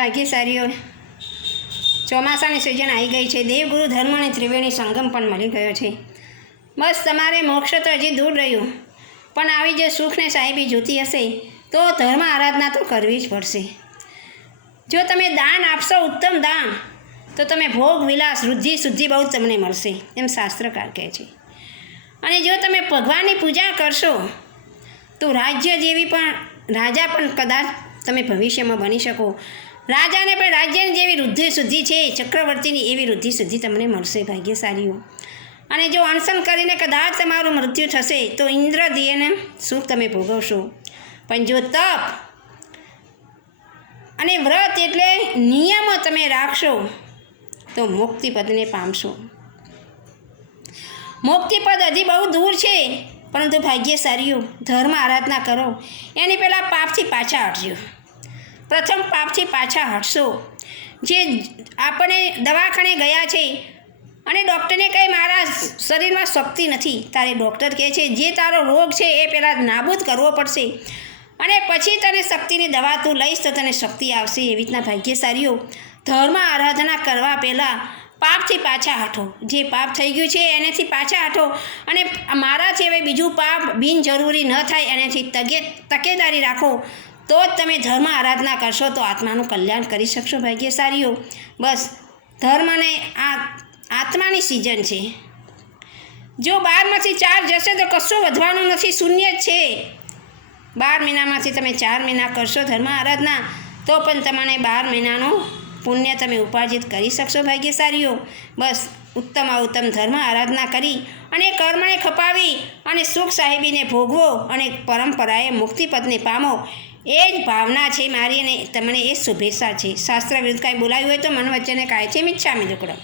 ભાગ્યશાળીઓ, ચોમાસાની સિઝન આવી ગઈ છે. દેવગુરુ ધર્મ અને ત્રિવેણી સંગમ પણ મળી ગયો છે. બસ તમારે મોક્ષ તો હજી દૂર રહ્યું, પણ આવી જે સુખને સાહેબી જોતી હશે તો ધર્મ આરાધના તો કરવી જ પડશે. જો તમે દાન આપશો, ઉત્તમ દાન, તો તમે ભોગ વિલાસ વૃદ્ધિ શુદ્ધિ બહુ તમને મળશે, એમ શાસ્ત્રકાર કહે છે. અને જો તમે ભગવાનની પૂજા કરશો તો રાજ્ય જેવી પણ રાજા પણ કદાચ તમે ભવિષ્યમાં બની શકો. રાજાને પણ રાજ્યની જેવી વૃદ્ધિ શુદ્ધિ છે, ચક્રવર્તીની એવી વૃદ્ધિ શુદ્ધિ તમને મળશે ભાગ્યશાળીઓ. અને જો અનશન કરીને કદાચ તમારું મૃત્યુ થશે તો ઇન્દ્રદેવને સુખ તમે ભોગવશો. પણ જો તપ અને વ્રત એટલે નિયમો તમે રાખશો તો મુક્તિપદને પામશો. મુક્તિપદ હજી બહુ દૂર છે, પરંતુ ભાગ્યશાળીઓ ધર્મ આરાધના કરો એની પહેલાં પાપથી પાછા હટજો. પ્રથમ પાપથી પાછા હટશો. જે આપણે દવાખાને ગયા છે અને ડૉક્ટરને કહે મારા શરીરમાં શક્તિ નથી, તારે ડૉક્ટર કહે છે જે તારો રોગ છે એ પહેલાં નાબૂદ કરવો પડશે અને પછી તને શક્તિની દવા તું લઈશ તો તને શક્તિ આવશે. એવી રીતના ભાગ્યશાળીઓ ધર્મ આરાધના કરવા પહેલાં પાપથી પાછા હટો. જે પાપ થઈ ગયું છે એનાથી પાછા હટો અને મારાથી હવે બીજું પાપ બિનજરૂરી ન થાય એનાથી તકેદારી રાખો, તો જ તમે ધર્મ આરાધના કરશો તો આત્માનું કલ્યાણ કરી શકશો ભાગ્યશાળીઓ. બસ ધર્મને આ આત્માની સિઝન છે. જો 12માંથી 4 જશે તો કશું વધવાનું નથી, શૂન્ય જ છે. 12 મહિનામાંથી તમે 4 મહિના કરશો ધર્મ આરાધના તો પણ તમને 12 મહિનાનું પુણ્ય તમે ઉપાર્જિત કરી શકશો ભાગ્યશાળીઓ. બસ ઉત્તમ ધર્મ આરાધના કરી અને કર્મને ખપાવી અને સુખ સાહેબીને ભોગવો અને પરંપરાએ મુક્તિપદને પામો, એ જ ભાવના છે મારી અને તમને એ શુભેચ્છા છે. શાસ્ત્ર વિરુદ્ધ કાંઈ બોલાવ્યું હોય તો મન વચ્ચેને કાંઈ છે મિચ્છામી દુક્કડમ.